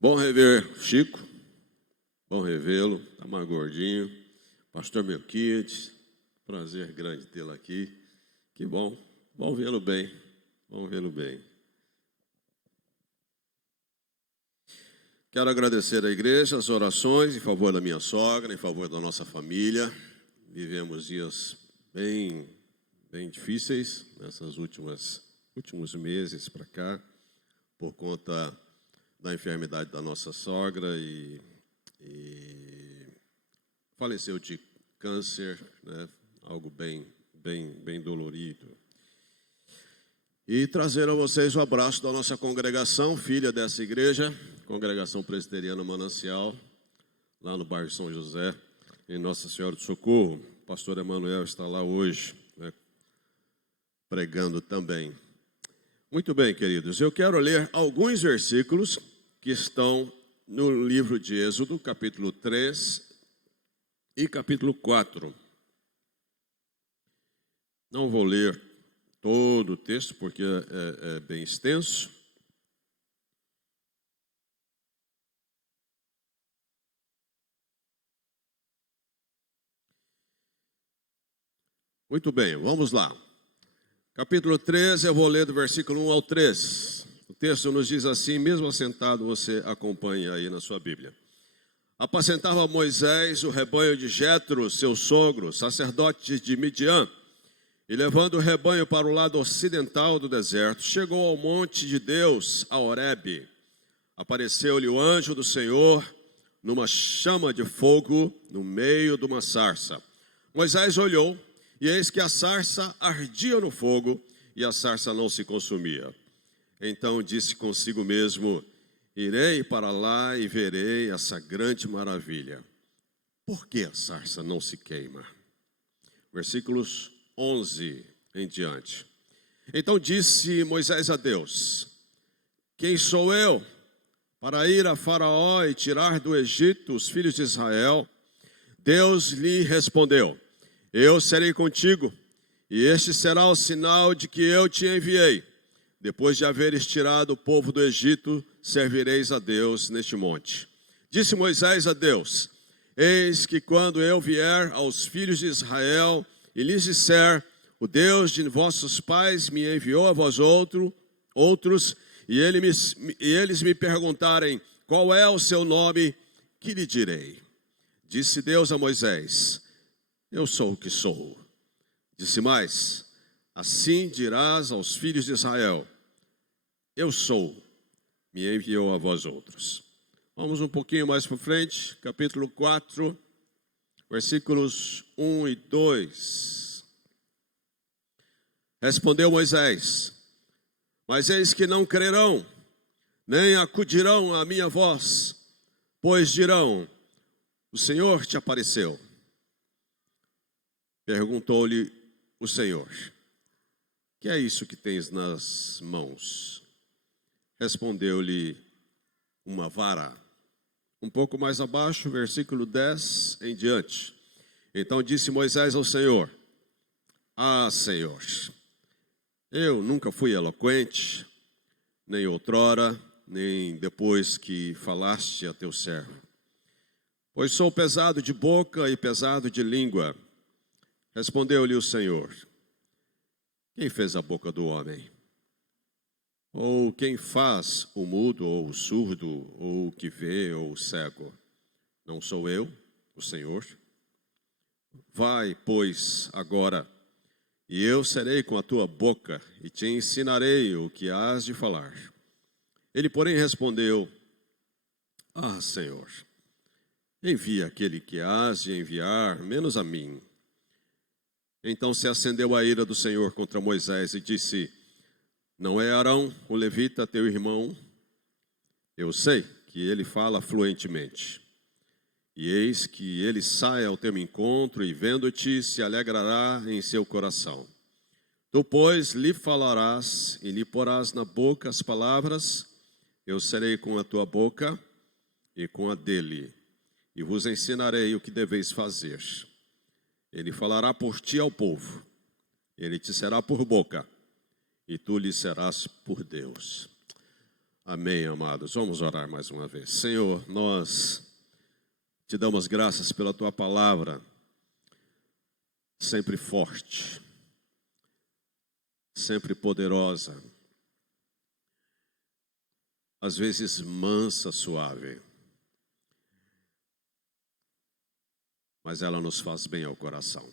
Bom rever Chico, bom revê-lo, está mais gordinho. Pastor Melquiades, prazer grande tê-lo aqui. Que bom vê-lo bem, bom vê-lo bem. Quero agradecer à igreja as orações em favor da minha sogra, em favor da nossa família. Vivemos dias bem difíceis nesses últimos meses para cá, por conta da enfermidade da nossa sogra e faleceu de câncer, né? Algo bem dolorido. E trazer a vocês o abraço da nossa congregação, filha dessa igreja, Congregação Presbiteriana Manancial, lá no bairro São José, em Nossa Senhora do Socorro. O pastor Emanuel está lá hoje, né, pregando também. Muito bem, queridos, eu quero ler alguns versículos que estão no livro de Êxodo, capítulo 3 e capítulo 4. Não vou ler todo o texto, porque é bem extenso. Muito bem, vamos lá. Capítulo 13, eu vou ler do versículo 1 ao 3. O texto nos diz assim, mesmo assentado, você acompanha aí na sua Bíblia. Apacentava Moisés o rebanho de Jetro, seu sogro, sacerdote de Midian, e levando o rebanho para o lado ocidental do deserto, chegou ao monte de Deus, a Horebe. Apareceu-lhe o anjo do Senhor numa chama de fogo no meio de uma sarça. Moisés olhou, e eis que a sarça ardia no fogo, e a sarça não se consumia. Então disse consigo mesmo, irei para lá e verei essa grande maravilha. Por que a sarça não se queima? Versículos 11 em diante. Então disse Moisés a Deus, quem sou eu para ir a Faraó e tirar do Egito os filhos de Israel? Deus lhe respondeu, eu serei contigo, e este será o sinal de que eu te enviei. Depois de haveres tirado o povo do Egito, servireis a Deus neste monte. Disse Moisés a Deus, eis que quando eu vier aos filhos de Israel e lhes disser, o Deus de vossos pais me enviou a vós outros, e eles me perguntarem, qual é o seu nome, que lhe direi? Disse Deus a Moisés, eu sou o que sou. Disse mais, assim dirás aos filhos de Israel, eu sou, me enviou a vós outros. Vamos um pouquinho mais para frente, capítulo 4, versículos 1 e 2. Respondeu Moisés, mas eis que não crerão, nem acudirão à minha voz, pois dirão, o Senhor te apareceu. Perguntou-lhe o Senhor, que é isso que tens nas mãos? Respondeu-lhe, uma vara. Um pouco mais abaixo, versículo 10 em diante. Então disse Moisés ao Senhor, Senhor, eu nunca fui eloquente, nem outrora, nem depois que falaste a teu servo. Pois sou pesado de boca e pesado de língua. Respondeu-lhe o Senhor, quem fez a boca do homem? Ou quem faz o mudo, ou o surdo, ou o que vê, ou o cego? Não sou eu, o Senhor? Vai, pois, agora, e eu serei com a tua boca, e te ensinarei o que hás de falar. Ele, porém, respondeu, Senhor, envia aquele que hás de enviar, menos a mim. Então se acendeu a ira do Senhor contra Moisés e disse, não é Arão, o levita, teu irmão? Eu sei que ele fala fluentemente. E eis que ele sai ao teu encontro e vendo-te se alegrará em seu coração. Tu, pois, lhe falarás e lhe porás na boca as palavras, eu serei com a tua boca e com a dele, e vos ensinarei o que deveis fazer. Ele falará por ti ao povo, ele te será por boca, e tu lhe serás por Deus. Amém, amados. Vamos orar mais uma vez. Senhor, nós te damos graças pela tua palavra, sempre forte, sempre poderosa, às vezes mansa, suave, mas ela nos faz bem ao coração.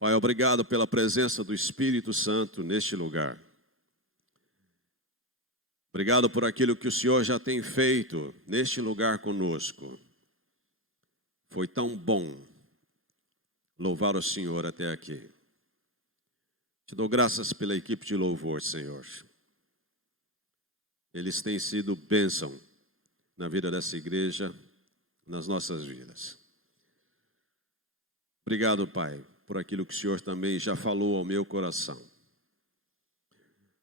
Pai, obrigado pela presença do Espírito Santo neste lugar. Obrigado por aquilo que o Senhor já tem feito neste lugar conosco. Foi tão bom louvar o Senhor até aqui. Te dou graças pela equipe de louvor, Senhor. Eles têm sido bênção na vida dessa igreja, nas nossas vidas. Obrigado, Pai, por aquilo que o Senhor também já falou ao meu coração.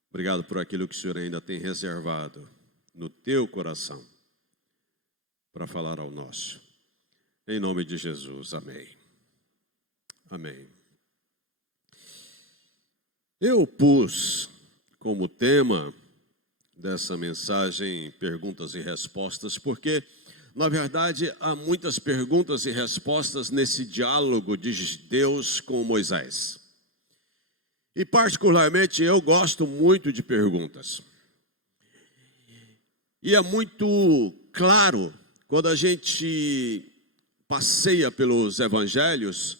Obrigado por aquilo que o Senhor ainda tem reservado no teu coração para falar ao nosso. Em nome de Jesus, amém. Amém. Eu pus como tema dessa mensagem perguntas e respostas, porque, na verdade, há muitas perguntas e respostas nesse diálogo de Deus com Moisés. E, particularmente, eu gosto muito de perguntas. E é muito claro, quando a gente passeia pelos evangelhos,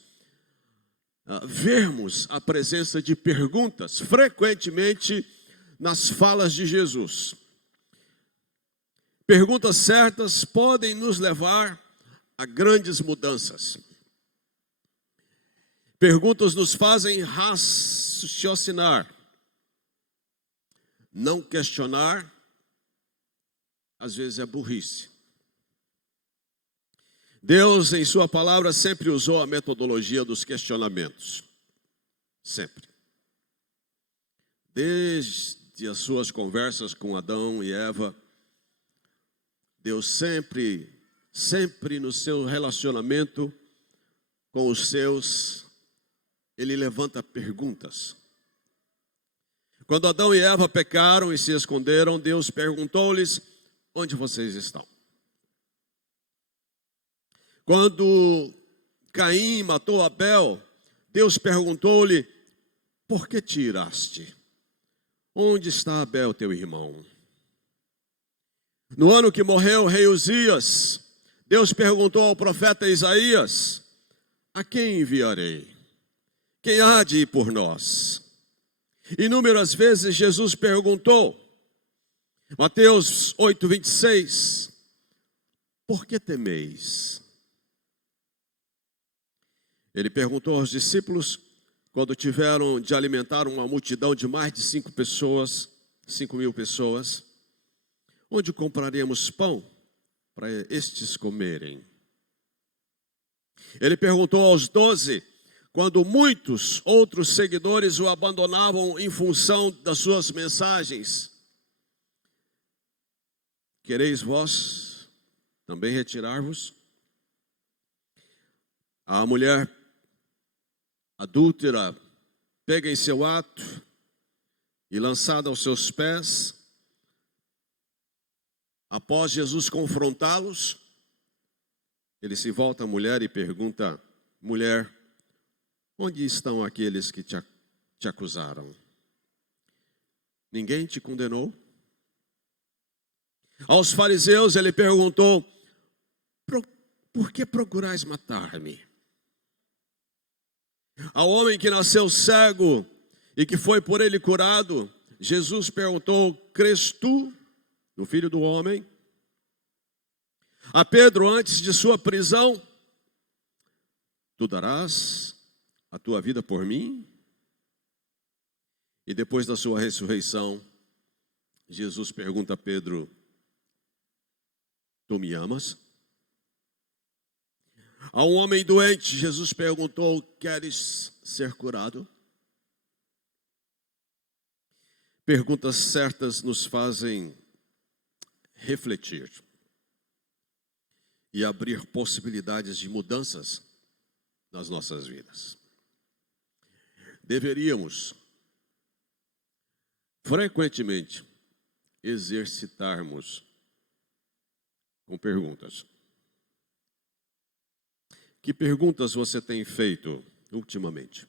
vermos a presença de perguntas, frequentemente, nas falas de Jesus. Perguntas certas podem nos levar a grandes mudanças. Perguntas nos fazem raciocinar. Não questionar, às vezes é burrice. Deus, em sua palavra, sempre usou a metodologia dos questionamentos. Sempre. Desde as suas conversas com Adão e Eva, Deus sempre no seu relacionamento com os seus, Ele levanta perguntas. Quando Adão e Eva pecaram e se esconderam, Deus perguntou-lhes: onde vocês estão? Quando Caim matou Abel, Deus perguntou-lhe: por que te iraste? Onde está Abel, teu irmão? No ano que morreu o rei Uzias, Deus perguntou ao profeta Isaías: a quem enviarei? Quem há de ir por nós? Inúmeras vezes Jesus perguntou, Mateus 8:26, por que temeis? Ele perguntou aos discípulos, quando tiveram de alimentar uma multidão de mais de 5.000 pessoas, onde compraremos pão para estes comerem? Ele perguntou aos 12, quando muitos outros seguidores o abandonavam em função das suas mensagens: quereis vós também retirar-vos? A mulher adúltera, pega em seu ato e lançada aos seus pés, após Jesus confrontá-los, ele se volta à mulher e pergunta: mulher, onde estão aqueles que te acusaram? Ninguém te condenou? Aos fariseus ele perguntou: por que procurais matar-me? Ao homem que nasceu cego e que foi por ele curado, Jesus perguntou: crês tu no Filho do Homem? A Pedro, antes de sua prisão: tu darás a tua vida por mim? E depois da sua ressurreição, Jesus pergunta a Pedro: tu me amas? A um homem doente, Jesus perguntou: queres ser curado? Perguntas certas nos fazem refletir e abrir possibilidades de mudanças nas nossas vidas. Deveríamos frequentemente exercitarmos com perguntas. Que perguntas você tem feito ultimamente?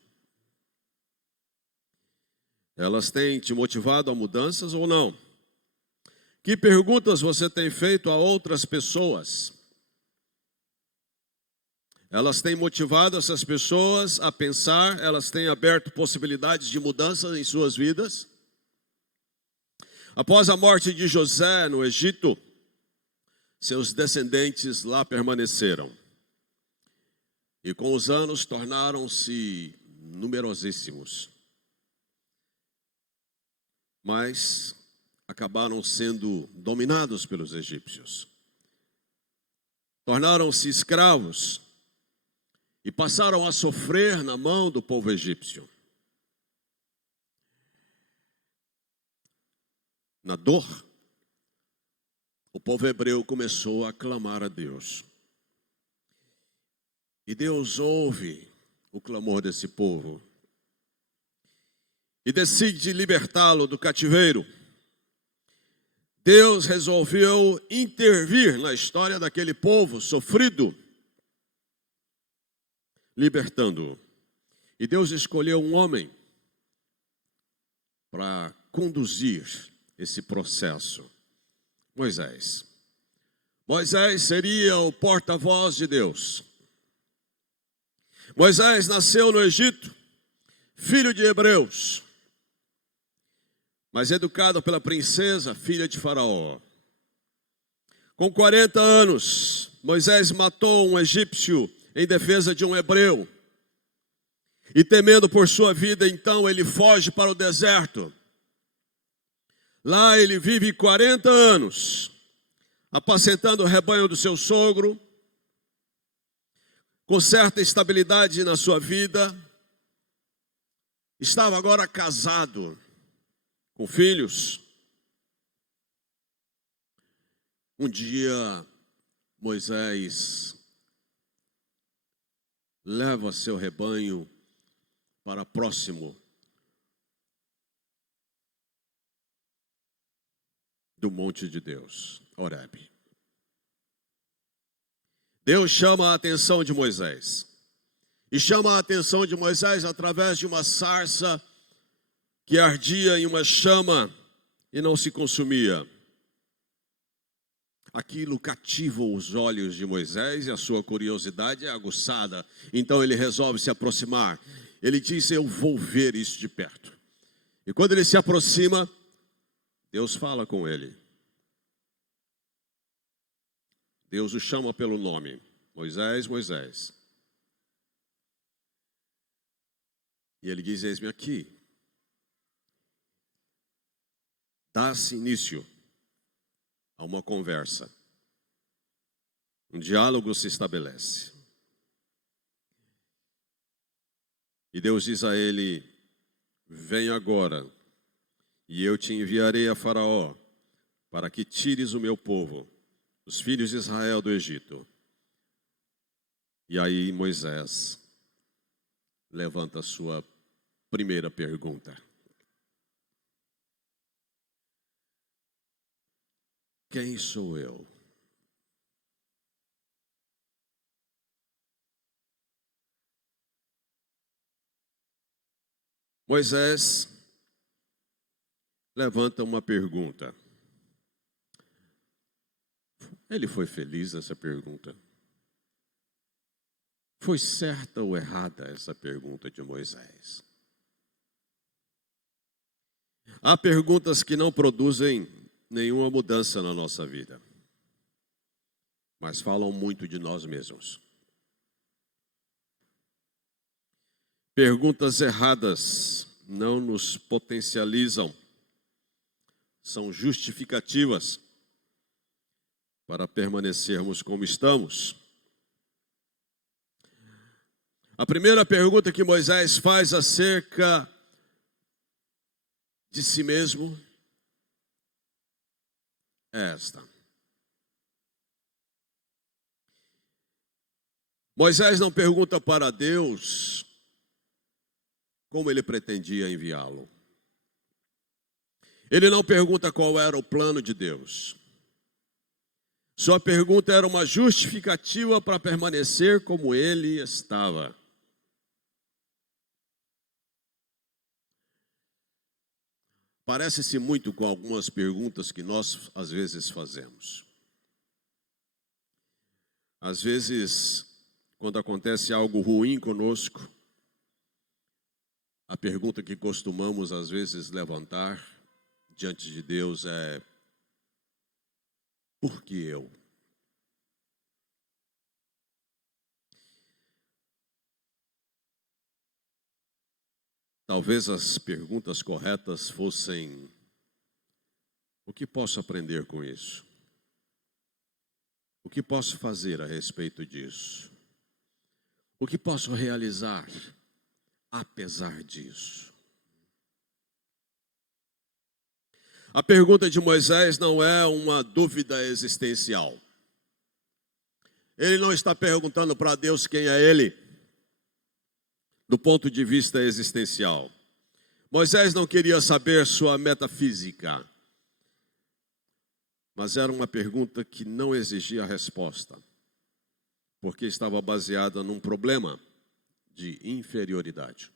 Elas têm te motivado a mudanças ou não? Que perguntas você tem feito a outras pessoas? Elas têm motivado essas pessoas a pensar, elas têm aberto possibilidades de mudança em suas vidas? Após a morte de José no Egito, seus descendentes lá permaneceram. E com os anos tornaram-se numerosíssimos. Mas acabaram sendo dominados pelos egípcios. Tornaram-se escravos e passaram a sofrer na mão do povo egípcio. Na dor, o povo hebreu começou a clamar a Deus. E Deus ouve o clamor desse povo e decide libertá-lo do cativeiro. Deus resolveu intervir na história daquele povo sofrido, libertando-o. E Deus escolheu um homem para conduzir esse processo. Moisés. Moisés seria o porta-voz de Deus. Moisés nasceu no Egito, filho de hebreus, mas educado pela princesa, filha de Faraó. Com 40 anos, Moisés matou um egípcio em defesa de um hebreu. E temendo por sua vida, então ele foge para o deserto. Lá ele vive 40 anos, apacentando o rebanho do seu sogro, com certa estabilidade na sua vida. Estava agora casado, com filhos. Um dia, Moisés leva seu rebanho para próximo do monte de Deus, Horebe. Deus chama a atenção de Moisés. E chama a atenção de Moisés através de uma sarça que ardia em uma chama e não se consumia. Aquilo cativa os olhos de Moisés e a sua curiosidade é aguçada. Então ele resolve se aproximar. Ele diz: eu vou ver isso de perto. E quando ele se aproxima, Deus fala com ele. Deus o chama pelo nome: Moisés, Moisés. E ele diz: eis-me aqui. Dá-se início a uma conversa. Um diálogo se estabelece. E Deus diz a ele: vem agora, e eu te enviarei a Faraó, para que tires o meu povo, os filhos de Israel, do Egito. E aí Moisés levanta a sua primeira pergunta. Quem sou eu? Moisés levanta uma pergunta. Ele foi feliz nessa pergunta? Foi certa ou errada essa pergunta de Moisés? Há perguntas que não produzem nenhuma mudança na nossa vida, mas falam muito de nós mesmos. Perguntas erradas não nos potencializam, são justificativas para permanecermos como estamos. A primeira pergunta que Moisés faz acerca de si mesmo é esta. Moisés não pergunta para Deus como ele pretendia enviá-lo. Ele não pergunta qual era o plano de Deus. Sua pergunta era uma justificativa para permanecer como ele estava. Parece-se muito com algumas perguntas que nós às vezes fazemos. Às vezes, quando acontece algo ruim conosco, a pergunta que costumamos às vezes levantar diante de Deus é: por que eu? Talvez as perguntas corretas fossem: o que posso aprender com isso? O que posso fazer a respeito disso? O que posso realizar apesar disso? A pergunta de Moisés não é uma dúvida existencial. Ele não está perguntando para Deus quem é ele, do ponto de vista existencial. Moisés não queria saber sua metafísica, mas era uma pergunta que não exigia resposta, porque estava baseada num problema de inferioridade.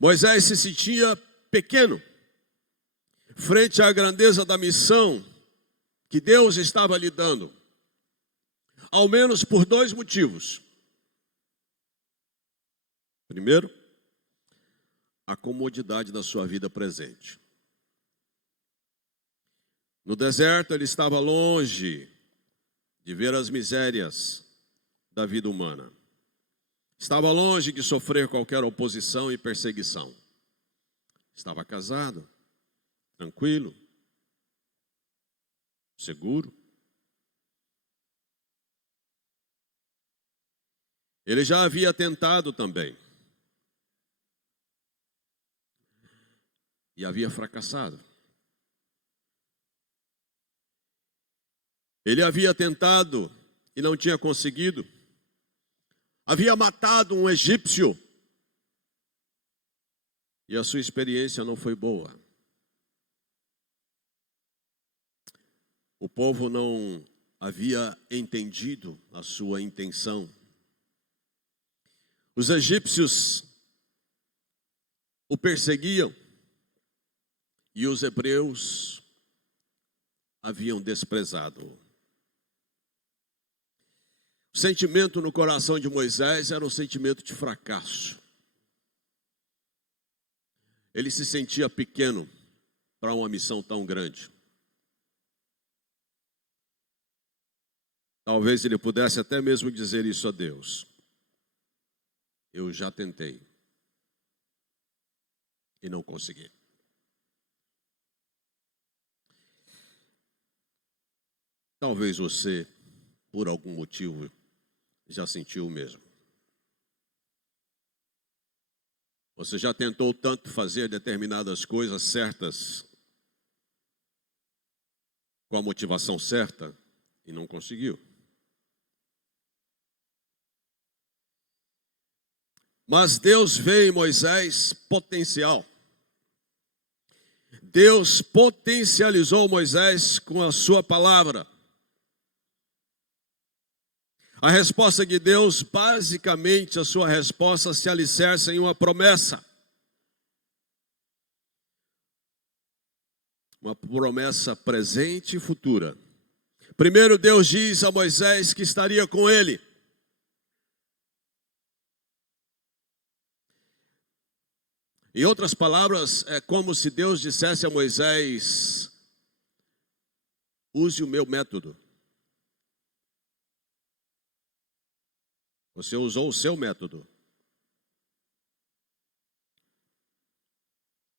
Moisés se sentia pequeno frente à grandeza da missão que Deus estava lhe dando, ao menos por dois motivos. Primeiro, a comodidade da sua vida presente. No deserto, ele estava longe de ver as misérias da vida humana. Estava longe de sofrer qualquer oposição e perseguição. Estava casado, tranquilo, seguro. Ele já havia tentado também. E havia fracassado. Ele havia tentado e não tinha conseguido. Havia matado um egípcio. E a sua experiência não foi boa. O povo não havia entendido a sua intenção. Os egípcios o perseguiam e os hebreus haviam desprezado. O sentimento no coração de Moisés era um sentimento de fracasso. Ele se sentia pequeno para uma missão tão grande. Talvez ele pudesse até mesmo dizer isso a Deus: eu já tentei e não consegui. Talvez você, por algum motivo, já sentiu o mesmo. Você já tentou tanto fazer determinadas coisas certas, com a motivação certa, e não conseguiu. Mas Deus vê em Moisés potencial. Deus potencializou Moisés com a sua palavra. A resposta de Deus, basicamente, a sua resposta se alicerça em uma promessa. Uma promessa presente e futura. Primeiro, Deus diz a Moisés que estaria com ele. Em outras palavras, é como se Deus dissesse a Moisés: use o meu método. Você usou o seu método,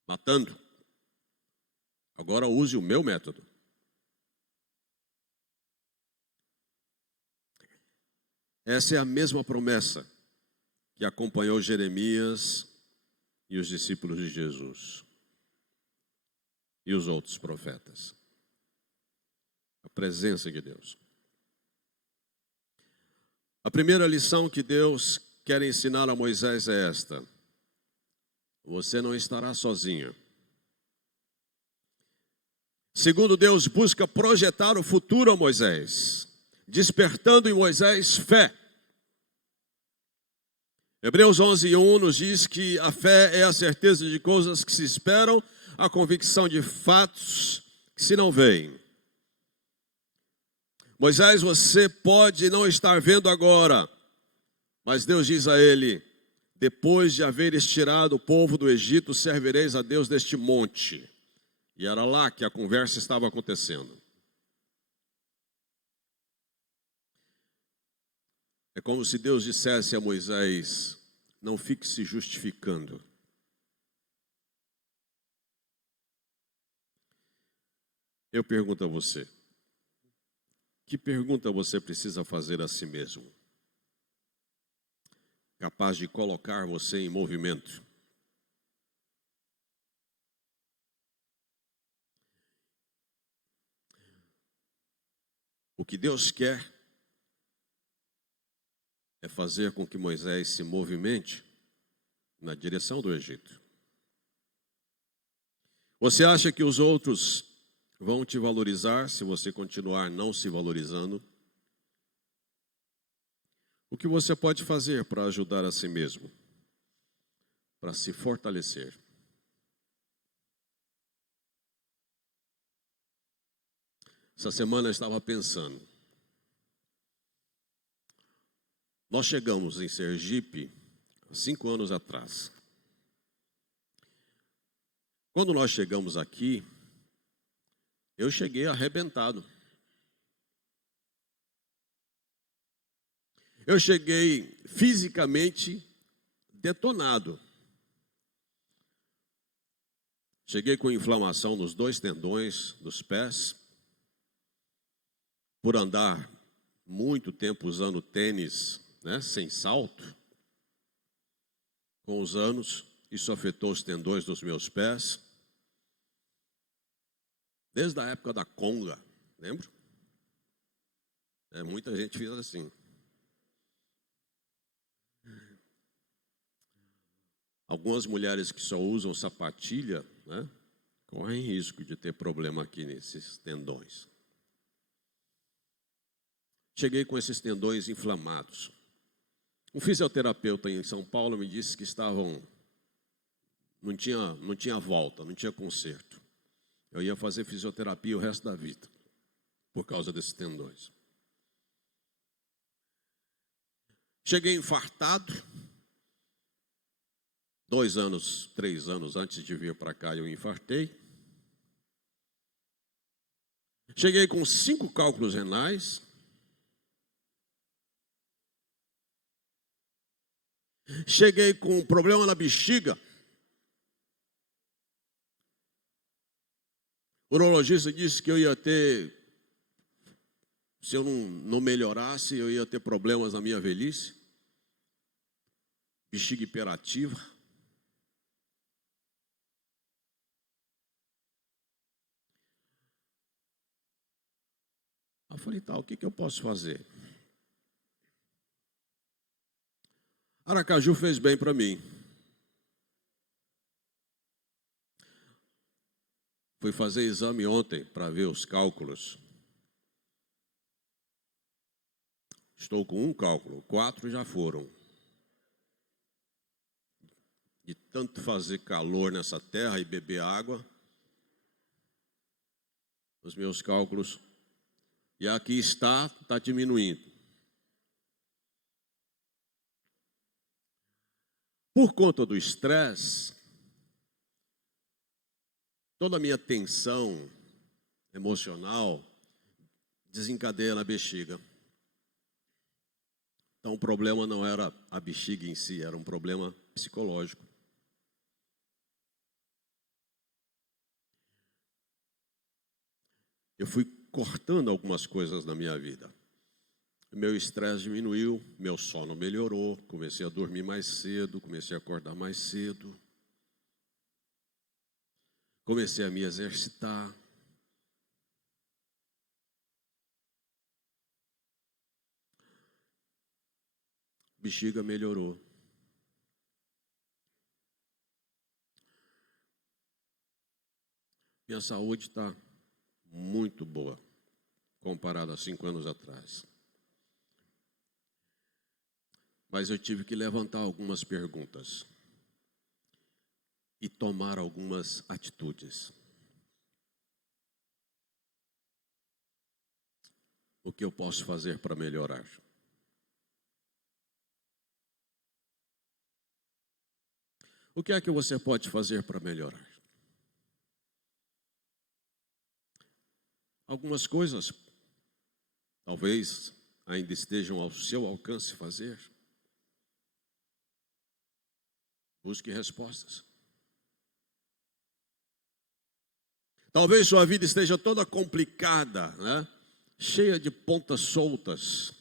matando. Agora use o meu método. Essa é a mesma promessa que acompanhou Jeremias e os discípulos de Jesus e os outros profetas. A presença de Deus. A primeira lição que Deus quer ensinar a Moisés é esta: você não estará sozinho. Segundo, Deus busca projetar o futuro a Moisés, despertando em Moisés fé. Hebreus 11:1 nos diz que a fé é a certeza de coisas que se esperam, a convicção de fatos que se não veem. Moisés, você pode não estar vendo agora, mas Deus diz a ele: depois de haveres tirado o povo do Egito, servireis a Deus deste monte. E era lá que a conversa estava acontecendo. É como se Deus dissesse a Moisés: não fique se justificando. Eu pergunto a você, que pergunta você precisa fazer a si mesmo, capaz de colocar você em movimento? O que Deus quer é fazer com que Moisés se movimente na direção do Egito. Você acha que os outros vão te valorizar se você continuar não se valorizando? O que você pode fazer para ajudar a si mesmo, para se fortalecer? Essa semana eu estava pensando. Nós chegamos em Sergipe 5 anos atrás. Quando nós chegamos aqui, eu cheguei arrebentado. Eu cheguei fisicamente detonado. Cheguei com inflamação nos 2 tendões dos pés, por andar muito tempo usando tênis, sem salto. Com os anos, isso afetou os tendões dos meus pés. Desde a época da conga, lembra? Muita gente fez assim. Algumas mulheres que só usam sapatilha, correm risco de ter problema aqui nesses tendões. Cheguei com esses tendões inflamados. Um fisioterapeuta em São Paulo me disse que não tinha volta, não tinha conserto. Eu ia fazer fisioterapia o resto da vida, por causa desses tendões. Cheguei infartado. 2 anos, 3 anos antes de vir para cá, eu infartei. Cheguei com 5 cálculos renais. Cheguei com um problema na bexiga. O urologista disse que eu ia ter, se eu não melhorasse, eu ia ter problemas na minha velhice. Bexiga hiperativa. Eu falei, o que eu posso fazer? Aracaju fez bem para mim. Fui fazer exame ontem para ver os cálculos. Estou com 1 cálculo, 4 já foram. De tanto fazer calor nessa terra e beber água, os meus cálculos, e aqui está diminuindo. Por conta do estresse, toda a minha tensão emocional desencadeia na bexiga. Então o problema não era a bexiga em si, era um problema psicológico. Eu fui cortando algumas coisas na minha vida. Meu estresse diminuiu, meu sono melhorou, comecei a dormir mais cedo, comecei a acordar mais cedo. Comecei a me exercitar. Bexiga melhorou. Minha saúde está muito boa, comparada a 5 anos atrás. Mas eu tive que levantar algumas perguntas e tomar algumas atitudes. O que eu posso fazer para melhorar? O que é que você pode fazer para melhorar? Algumas coisas talvez ainda estejam ao seu alcance fazer. Busque respostas. Talvez sua vida esteja toda complicada, né? Cheia de pontas soltas.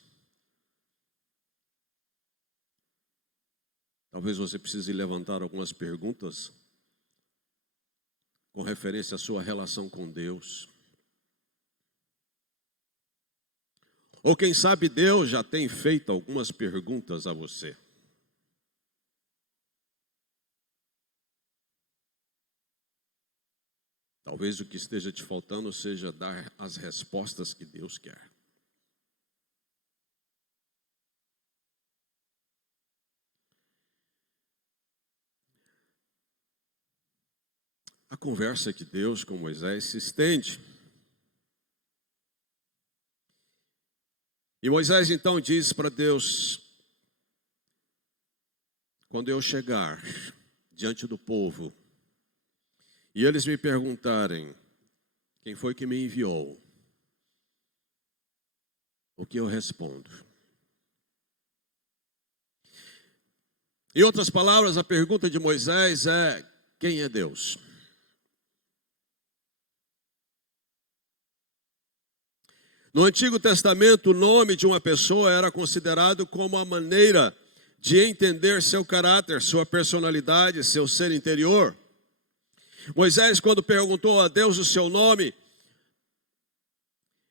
Talvez você precise levantar algumas perguntas com referência à sua relação com Deus. Ou quem sabe Deus já tem feito algumas perguntas a você. Talvez o que esteja te faltando seja dar as respostas que Deus quer. A conversa de Deus com Moisés se estende. E Moisés então diz para Deus: quando eu chegar diante do povo e eles me perguntarem quem foi que me enviou, o que eu respondo? Em outras palavras, a pergunta de Moisés é: quem é Deus? No Antigo Testamento, o nome de uma pessoa era considerado como a maneira de entender seu caráter, sua personalidade, seu ser interior. Moisés, quando perguntou a Deus o seu nome,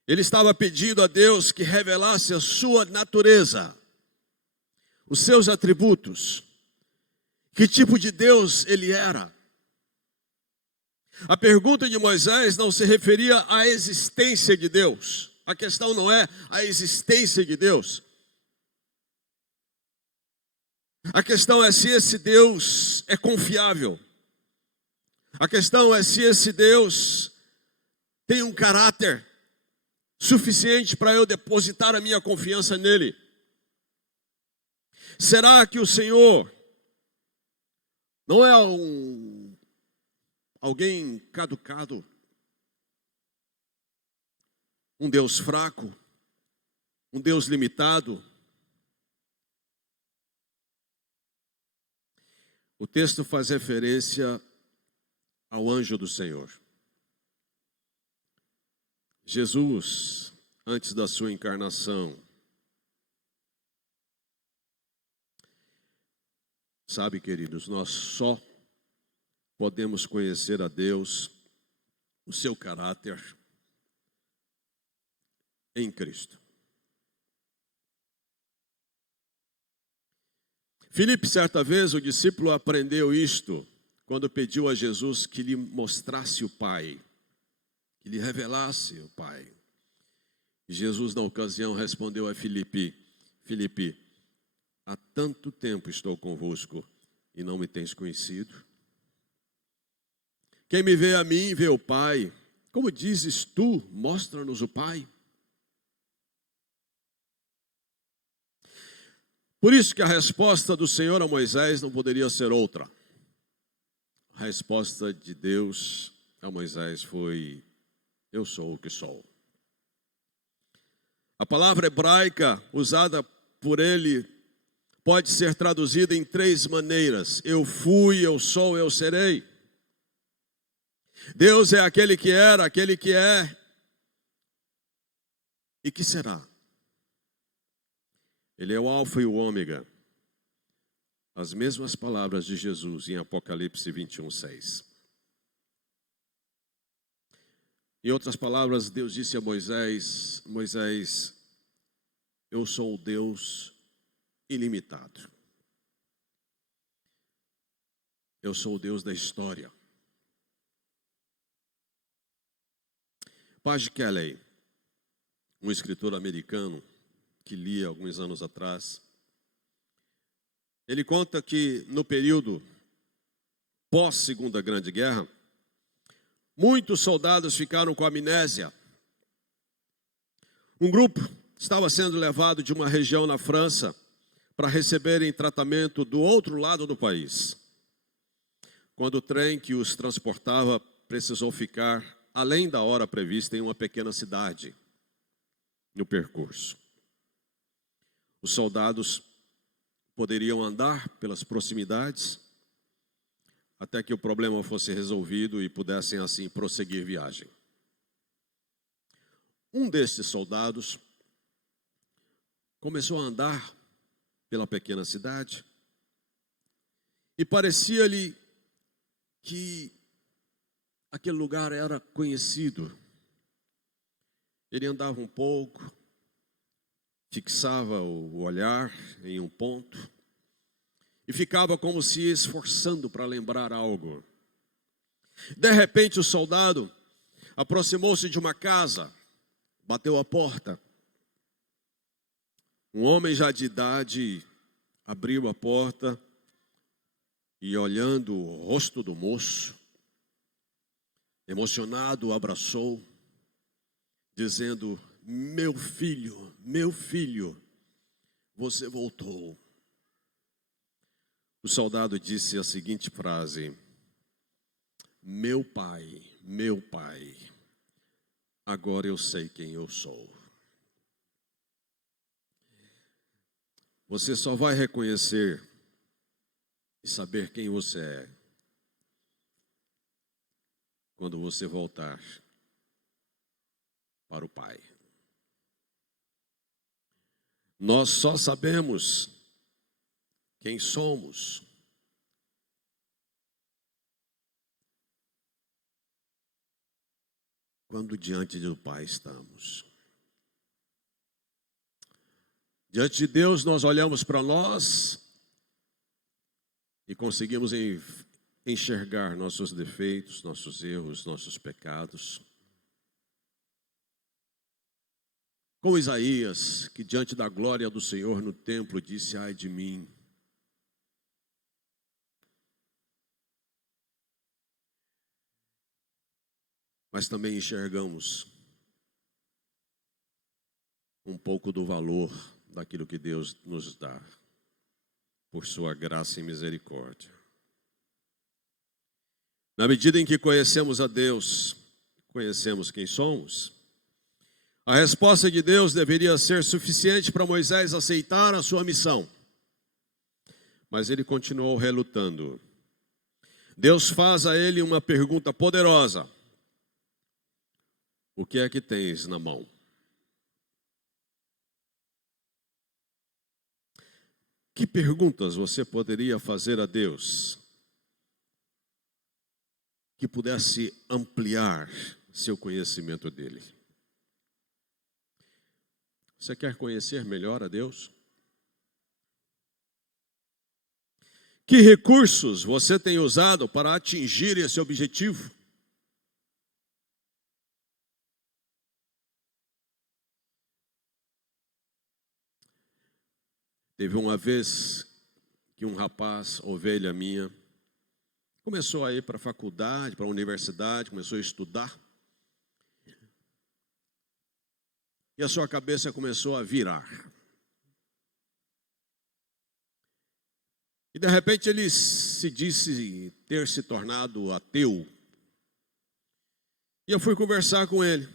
ele estava pedindo a Deus que revelasse a sua natureza, os seus atributos, que tipo de Deus ele era. A pergunta de Moisés não se referia à existência de Deus. A questão não é a existência de Deus. A questão é se esse Deus é confiável. A questão é se esse Deus tem um caráter suficiente para eu depositar a minha confiança nele. Será que o Senhor não é alguém caducado? Um Deus fraco? Um Deus limitado? O texto faz referência ao anjo do Senhor. Jesus, antes da sua encarnação, sabe, queridos, nós só podemos conhecer a Deus, o seu caráter, em Cristo. Filipe, certa vez, o discípulo aprendeu isto quando pediu a Jesus que lhe mostrasse o Pai, que lhe revelasse o Pai. E Jesus, na ocasião, respondeu a Filipe: Filipe, há tanto tempo estou convosco e não me tens conhecido? Quem me vê a mim, vê o Pai. Como dizes tu, mostra-nos o Pai. Por isso que a resposta do Senhor a Moisés não poderia ser outra. A resposta de Deus a Moisés foi: eu sou o que sou. A palavra hebraica usada por ele pode ser traduzida em 3 maneiras: eu fui, eu sou, eu serei. Deus é aquele que era, aquele que é e que será. Ele é o alfa e o ômega. As mesmas palavras de Jesus em Apocalipse 21:6. Em outras palavras, Deus disse a Moisés: Moisés, eu sou o Deus ilimitado. Eu sou o Deus da história. Page Kelly, um escritor americano que li alguns anos atrás, ele conta que no período pós-Segunda Grande Guerra, muitos soldados ficaram com amnésia. Um grupo estava sendo levado de uma região na França para receberem tratamento do outro lado do país. Quando o trem que os transportava precisou ficar além da hora prevista em uma pequena cidade no percurso. Os soldados poderiam andar pelas proximidades até que o problema fosse resolvido e pudessem assim prosseguir viagem. Um destes soldados começou a andar pela pequena cidade e parecia-lhe que aquele lugar era conhecido. Ele andava um pouco, fixava o olhar em um ponto e ficava como se esforçando para lembrar algo. De repente o soldado aproximou-se de uma casa, bateu a porta. Um homem já de idade abriu a porta e, olhando o rosto do moço, emocionado, o abraçou, dizendo: meu filho, você voltou. O soldado disse a seguinte frase: meu pai, agora eu sei quem eu sou. Você só vai reconhecer e saber quem você é quando você voltar para o Pai. Nós só sabemos quem somos quando diante do Pai estamos. Diante de Deus, nós olhamos para nós e conseguimos enxergar nossos defeitos, nossos erros, nossos pecados. Como Isaías, que diante da glória do Senhor no templo disse: ai de mim. Mas também enxergamos um pouco do valor daquilo que Deus nos dá, por sua graça e misericórdia. Na medida em que conhecemos a Deus, conhecemos quem somos, a resposta de Deus deveria ser suficiente para Moisés aceitar a sua missão. Mas ele continuou relutando. Deus faz a ele uma pergunta poderosa: o que é que tens na mão? Que perguntas você poderia fazer a Deus que pudesse ampliar seu conhecimento dele? Você quer conhecer melhor a Deus? Que recursos você tem usado para atingir esse objetivo? Teve uma vez que um rapaz, ovelha minha, começou a ir para a faculdade, para a universidade, começou a estudar. E a sua cabeça começou a virar. E de repente ele se disse ter se tornado ateu. E eu fui conversar com ele.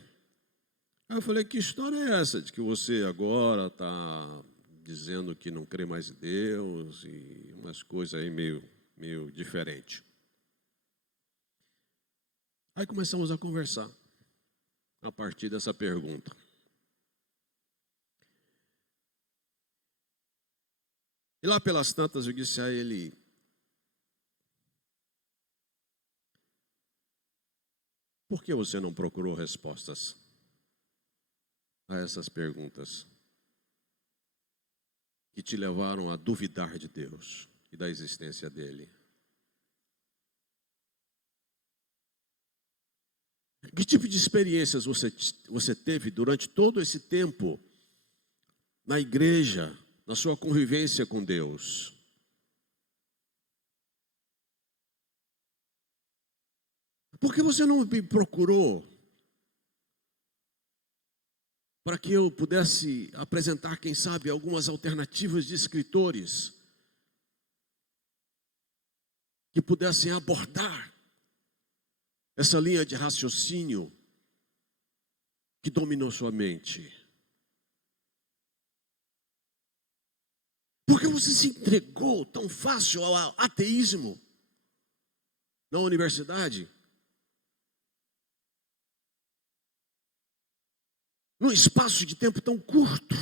Aí eu falei: que história é essa de que você agora está dizendo que não crê mais em Deus e umas coisas aí meio diferentes? Aí começamos a conversar a partir dessa pergunta. E lá pelas tantas eu disse a ele: por que você não procurou respostas a essas perguntas que te levaram a duvidar de Deus e da existência dele? Que tipo de experiências você teve durante todo esse tempo na igreja, na sua convivência com Deus? Por que você não me procurou para que eu pudesse apresentar, quem sabe, algumas alternativas de escritores que pudessem abordar essa linha de raciocínio que dominou sua mente? Por que você se entregou tão fácil ao ateísmo na universidade? Num espaço de tempo tão curto.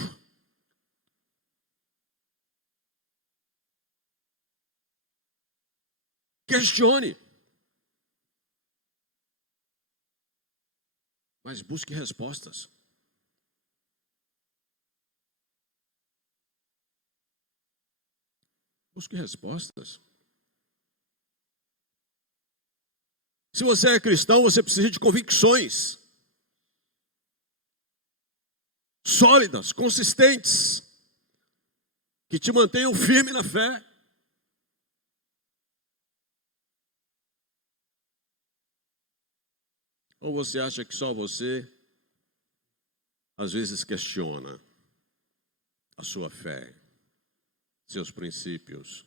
Questione. Mas busque respostas. Busque respostas. Se você é cristão, você precisa de convicções sólidas, consistentes, que te mantenham firme na fé. Ou você acha que só você, às vezes, questiona a sua fé, seus princípios?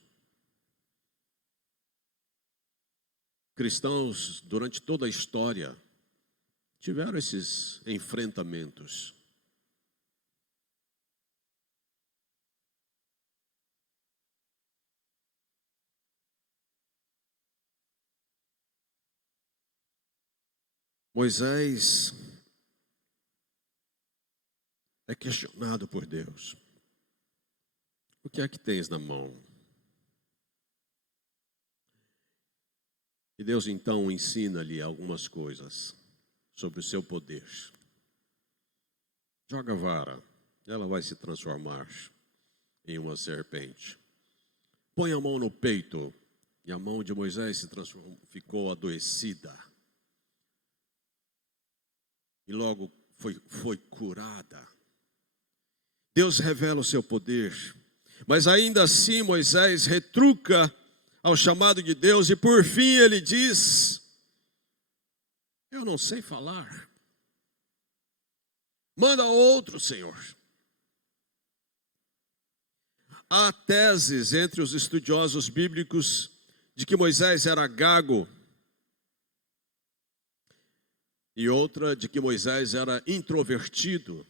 Cristãos, durante toda a história, tiveram esses enfrentamentos. Moisés é questionado por Deus. O que é que tens na mão? E Deus então ensina-lhe algumas coisas sobre o seu poder. Joga a vara, ela vai se transformar em uma serpente. Põe a mão no peito, e a mão de Moisés se transformou, ficou adoecida. E logo foi curada. Deus revela o seu poder, mas ainda assim Moisés retruca ao chamado de Deus, e por fim ele diz: eu não sei falar. Manda outro, Senhor. Há teses entre os estudiosos bíblicos de que Moisés era gago, e outra de que Moisés era introvertido.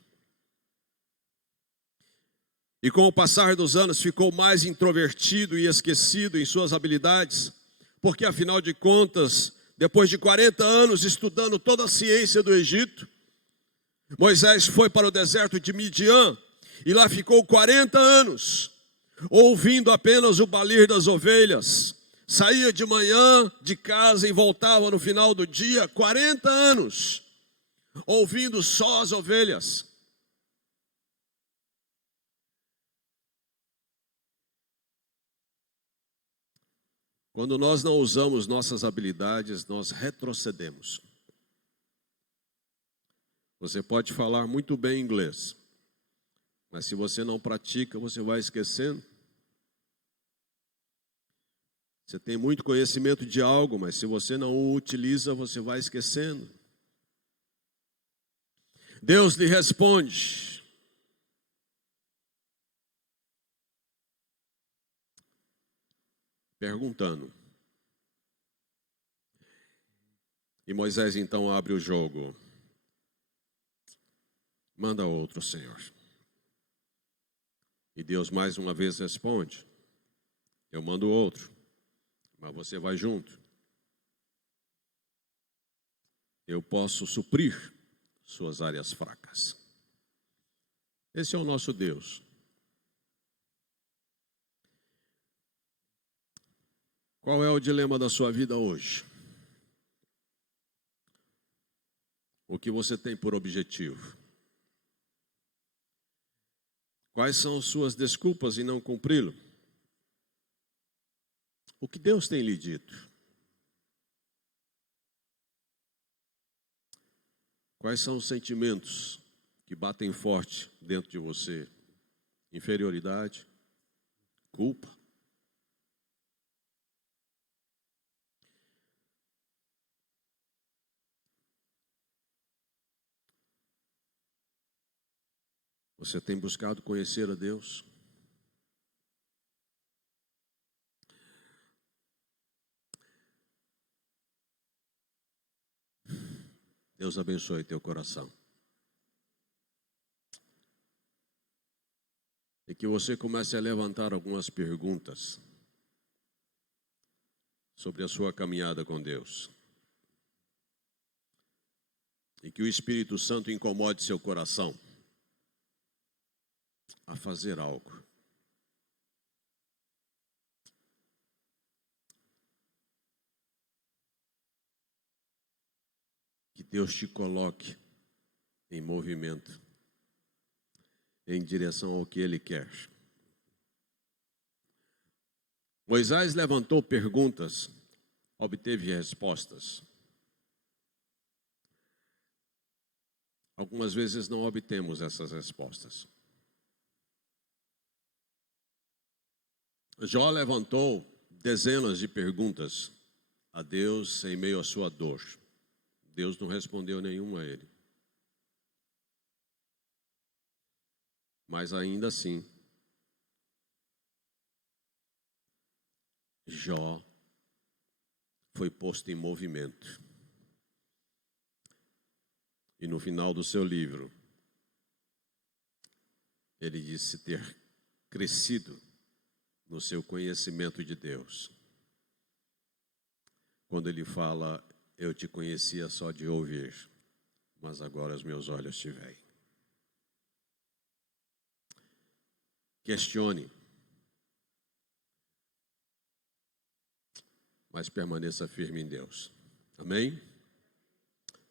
E com o passar dos anos ficou mais introvertido e esquecido em suas habilidades, porque afinal de contas, depois de 40 anos estudando toda a ciência do Egito, Moisés foi para o deserto de Midian e lá ficou 40 anos, ouvindo apenas o balir das ovelhas. Saía de manhã de casa e voltava no final do dia, 40 anos, ouvindo só as ovelhas. Quando nós não usamos nossas habilidades, nós retrocedemos. Você pode falar muito bem inglês, mas se você não pratica, você vai esquecendo. Você tem muito conhecimento de algo, mas se você não o utiliza, você vai esquecendo. Deus lhe responde: perguntando. E Moisés então abre o jogo. Manda outro, Senhor. E Deus mais uma vez responde: eu mando outro, mas você vai junto. Eu posso suprir suas áreas fracas. Esse é o nosso Deus. Qual é o dilema da sua vida hoje? O que você tem por objetivo? Quais são suas desculpas em não cumpri-lo? O que Deus tem lhe dito? Quais são os sentimentos que batem forte dentro de você? Inferioridade? Culpa? Você tem buscado conhecer a Deus? Deus abençoe teu coração. E que você comece a levantar algumas perguntas sobre a sua caminhada com Deus. E que o Espírito Santo incomode seu coração a fazer algo. Que Deus te coloque em movimento, em direção ao que Ele quer. Moisés levantou perguntas, obteve respostas. Algumas vezes não obtemos essas respostas. Jó levantou dezenas de perguntas a Deus em meio à sua dor. Deus não respondeu nenhuma a ele. Mas ainda assim, Jó foi posto em movimento. E no final do seu livro, ele disse ter crescido no seu conhecimento de Deus. Quando ele fala, eu te conhecia só de ouvir, mas agora os meus olhos te veem. Questione, mas permaneça firme em Deus. Amém?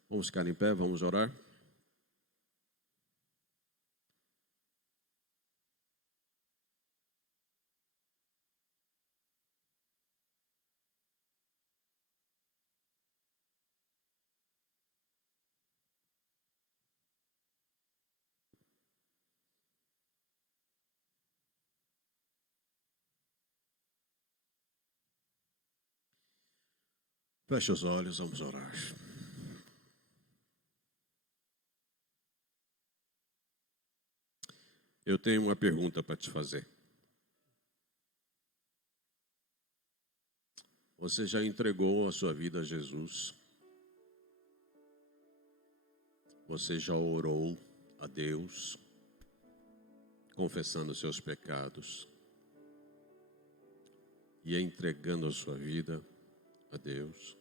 Vamos ficar em pé, vamos orar. Feche os olhos, vamos orar. Eu tenho uma pergunta para te fazer. Você já entregou a sua vida a Jesus? Você já orou a Deus, confessando seus pecados e entregando a sua vida a Deus?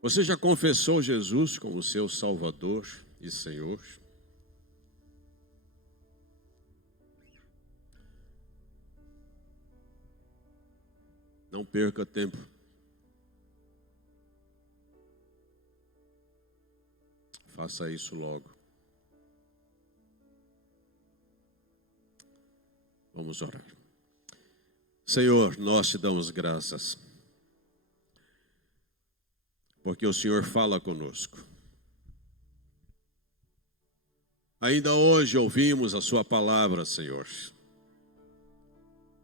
Você já confessou Jesus como seu Salvador e Senhor? Não perca tempo. Faça isso logo. Vamos orar. Senhor, nós te damos graças, porque o Senhor fala conosco. Ainda hoje ouvimos a sua palavra, Senhor.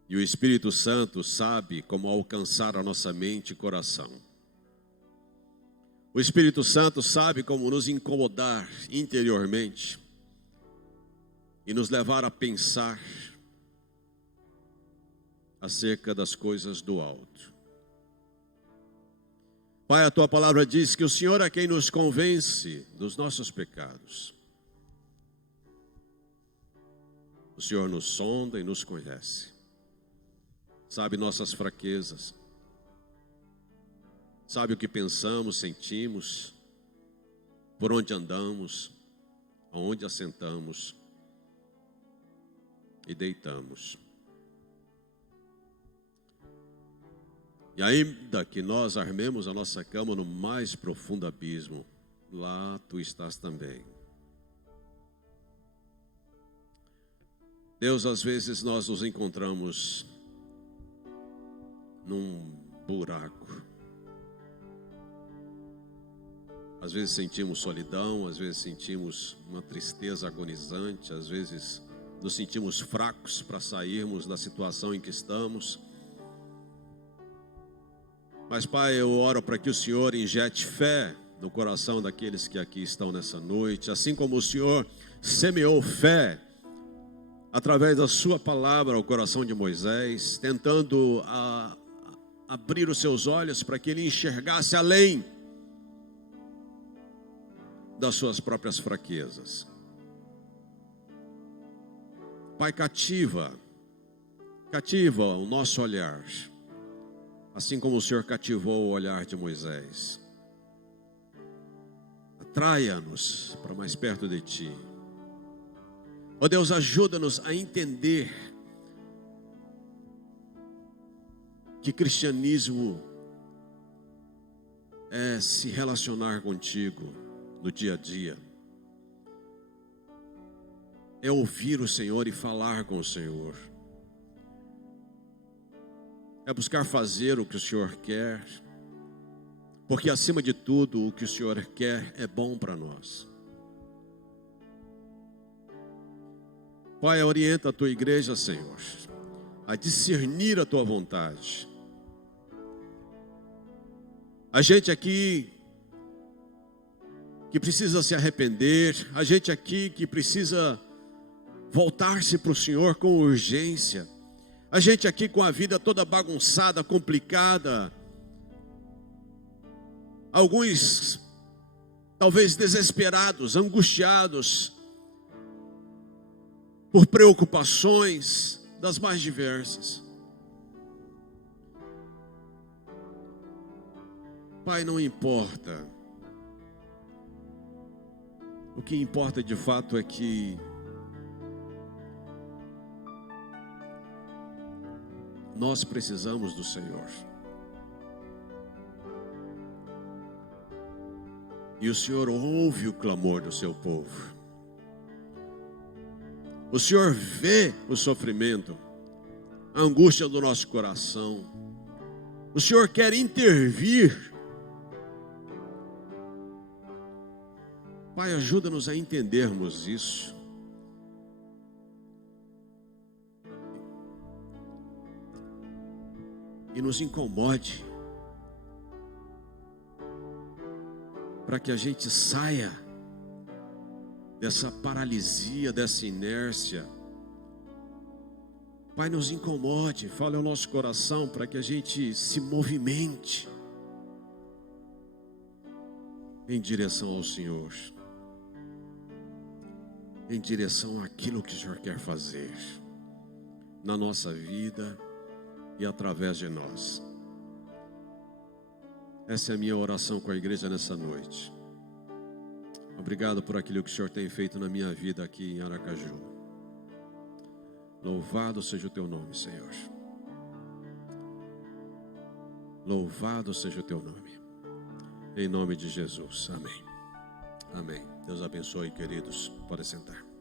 E o Espírito Santo sabe como alcançar a nossa mente e coração. O Espírito Santo sabe como nos incomodar interiormente e nos levar a pensar acerca das coisas do alto. Pai, a tua palavra diz que o Senhor é quem nos convence dos nossos pecados. O Senhor nos sonda e nos conhece. Sabe nossas fraquezas, sabe o que pensamos, sentimos, por onde andamos, aonde assentamos e deitamos. E ainda que nós armemos a nossa cama no mais profundo abismo, lá tu estás também. Deus, às vezes nós nos encontramos num buraco. Às vezes sentimos solidão, às vezes sentimos uma tristeza agonizante, às vezes nos sentimos fracos para sairmos da situação em que estamos. Mas, Pai, eu oro para que o Senhor injete fé no coração daqueles que aqui estão nessa noite, assim como o Senhor semeou fé através da sua palavra ao coração de Moisés, tentando abrir os seus olhos para que ele enxergasse além das suas próprias fraquezas. Pai, cativa o nosso olhar, assim como o Senhor cativou o olhar de Moisés. Atraia-nos para mais perto de Ti. Ó Deus, ajuda-nos a entender que cristianismo é se relacionar contigo no dia a dia. É ouvir o Senhor e falar com o Senhor. É buscar fazer o que o Senhor quer. Porque acima de tudo, o que o Senhor quer é bom para nós. Pai, orienta a Tua igreja, Senhor, a discernir a Tua vontade. A gente aqui que precisa se arrepender, a gente aqui que precisa voltar-se para o Senhor com urgência, a gente aqui com a vida toda bagunçada, complicada, alguns talvez desesperados, angustiados, por preocupações das mais diversas. Pai, não importa. O que importa de fato é que nós precisamos do Senhor. E o Senhor ouve o clamor do seu povo. O Senhor vê o sofrimento, a angústia do nosso coração. O Senhor quer intervir. Pai, ajuda-nos a entendermos isso. E nos incomode. Para que a gente saia dessa paralisia, dessa inércia. Pai, nos incomode, fale ao nosso coração para que a gente se movimente em direção ao Senhor, em direção àquilo que o Senhor quer fazer na nossa vida e através de nós. Essa é a minha oração com a igreja nessa noite. Obrigado por aquilo que o Senhor tem feito na minha vida aqui em Aracaju. Louvado seja o Teu nome, Senhor. Louvado seja o Teu nome. Em nome de Jesus. Amém. Amém. Deus abençoe, queridos. Podem sentar.